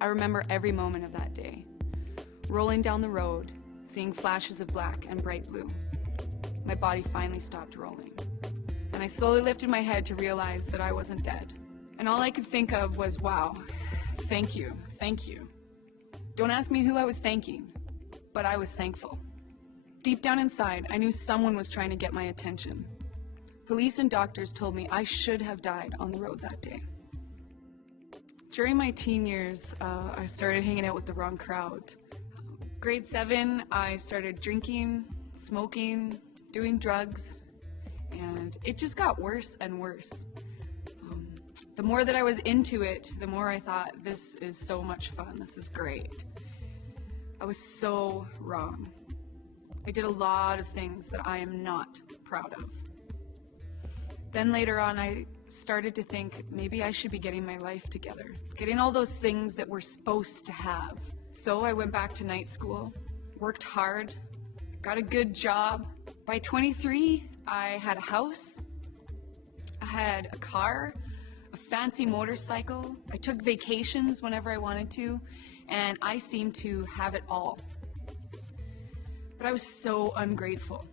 I remember every moment of that day. Rolling down the road, seeing flashes of black and bright blue. My body finally stopped rolling, and I slowly lifted my head to realize that I wasn't dead. And all I could think of was, wow, thank you, thank you. Don't ask me who I was thanking, but I was thankful. Deep down inside, I knew someone was trying to get my attention. Police and doctors told me I should have died on the road that day. During my teen years, I started hanging out with the wrong crowd. Grade 7, I started drinking, smoking, doing drugs, and it just got worse and worse. The more that I was into it, the more I thought, this is so much fun, this is great. I was so wrong. I did a lot of things that I am not proud of. Then later on, I started to think maybe I should be getting my life together, getting all those things that we're supposed to have. So I went back to night school, worked hard, got a good job. By 23, I had a house, I had a car, a fancy motorcycle. I took vacations whenever I wanted to, and I seemed to have it all. But I was so ungrateful.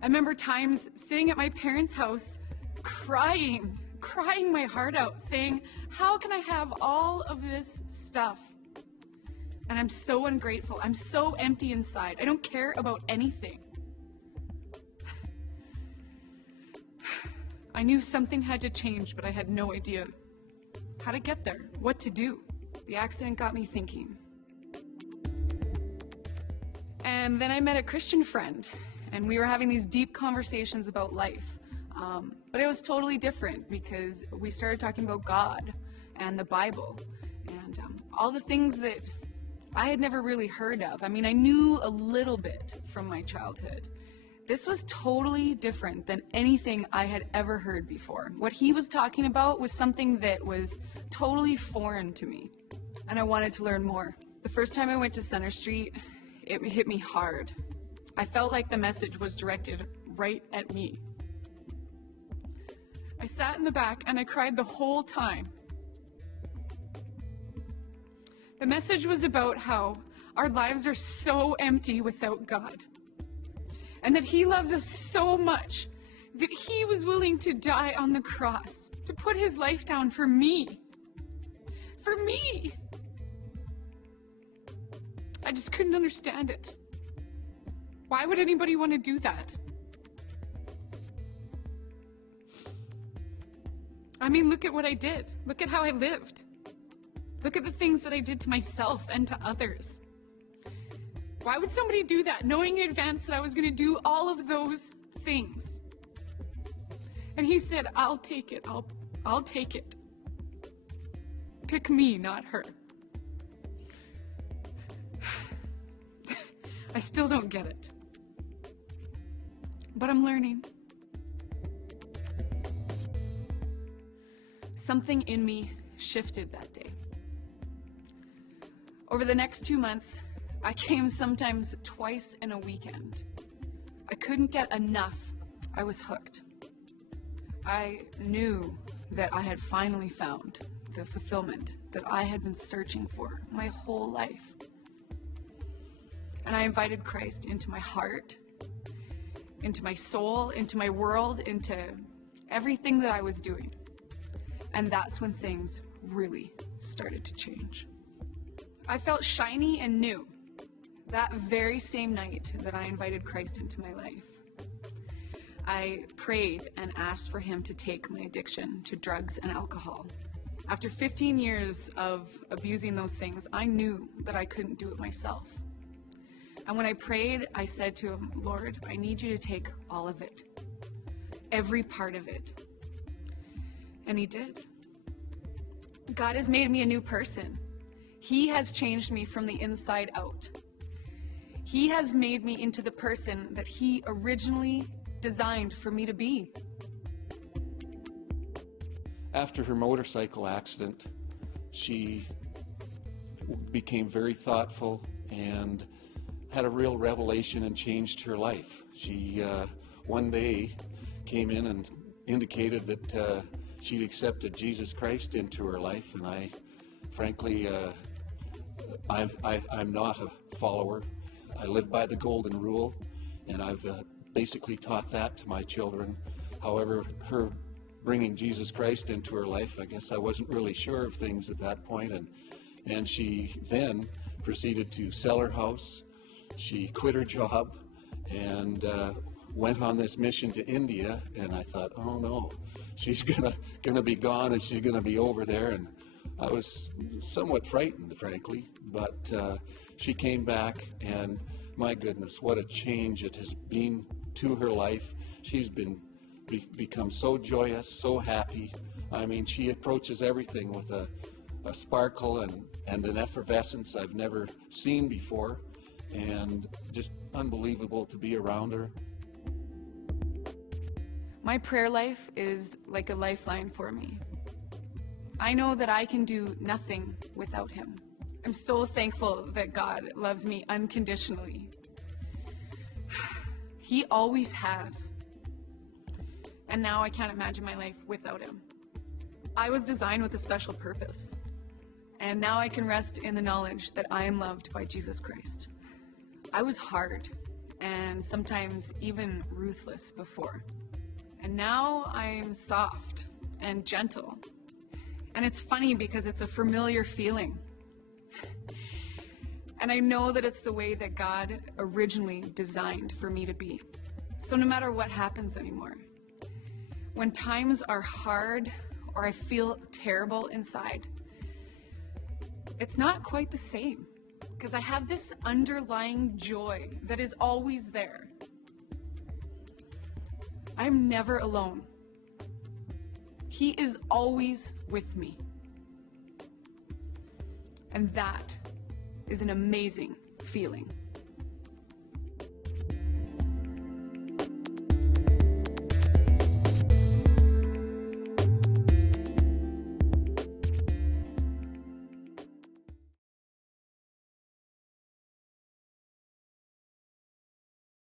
I remember times sitting at my parents' house, crying my heart out, saying, how can I have all of this stuff? And I'm so ungrateful. I'm so empty inside. I don't care about anything. I knew something had to change, but I had no idea how to get there, what to do. The accident got me thinking. And then I met a Christian friend, and we were having these deep conversations about life. But it was totally different because we started talking about God and the Bible and all the things that I had never really heard of. I mean, I knew a little bit from my childhood. This was totally different than anything I had ever heard before. What he was talking about was something that was totally foreign to me, and I wanted to learn more. The first time I went to Center Street, it hit me hard. I felt like the message was directed right at me. I sat in the back and I cried the whole time. The message was about how our lives are so empty without God, and that He loves us so much that He was willing to die on the cross, to put His life down for me. For me! I just couldn't understand it. Why would anybody want to do that? I mean, look at what I did. Look at how I lived. Look at the things that I did to myself and to others. Why would somebody do that, knowing in advance that I was going to do all of those things? And He said, I'll take it. I'll take it. Pick me, not her. I still don't get it. But I'm learning. Something in me shifted that day. Over the next 2 months, I came sometimes twice in a weekend. I couldn't get enough. I was hooked. I knew that I had finally found the fulfillment that I had been searching for my whole life. And I invited Christ into my heart, into my soul, into my world, into everything that I was doing. And that's when things really started to change. I felt shiny and new that very same night that I invited Christ into my life. I prayed and asked for Him to take my addiction to drugs and alcohol. After 15 years of abusing those things, I knew that I couldn't do it myself. And when I prayed, I said to Him, Lord, I need You to take all of it, every part of it. And He did. God has made me a new person. He has changed me from the inside out. He has made me into the person that He originally designed for me to be. After her motorcycle accident, she became very thoughtful and had a real revelation and changed her life. She one day came in and indicated that she'd accepted Jesus Christ into her life, and I, frankly, I'm not a follower. I live by the golden rule, and I've basically taught that to my children. However, her bringing Jesus Christ into her life, I guess I wasn't really sure of things at that point, and she then proceeded to sell her house. She quit her job and went on this mission to India, and I thought, oh no, she's gonna be gone and she's gonna be over there, and I was somewhat frightened, frankly, but she came back, and my goodness, what a change it has been to her life. She's become so joyous, so happy. I mean, she approaches everything with a sparkle and an effervescence I've never seen before, and just unbelievable to be around her. My prayer life is like a lifeline for me. I know that I can do nothing without him. I'm so thankful that God loves me unconditionally. He always has. And now I can't imagine my life without him. I was designed with a special purpose. And now I can rest in the knowledge that I am loved by Jesus Christ. I was hard and sometimes even ruthless before. And now I'm soft and gentle. And it's funny because it's a familiar feeling. And I know that it's the way that God originally designed for me to be. So no matter what happens anymore, when times are hard or I feel terrible inside, it's not quite the same because I have this underlying joy that is always there. I'm never alone. He is always with me. And that is an amazing feeling.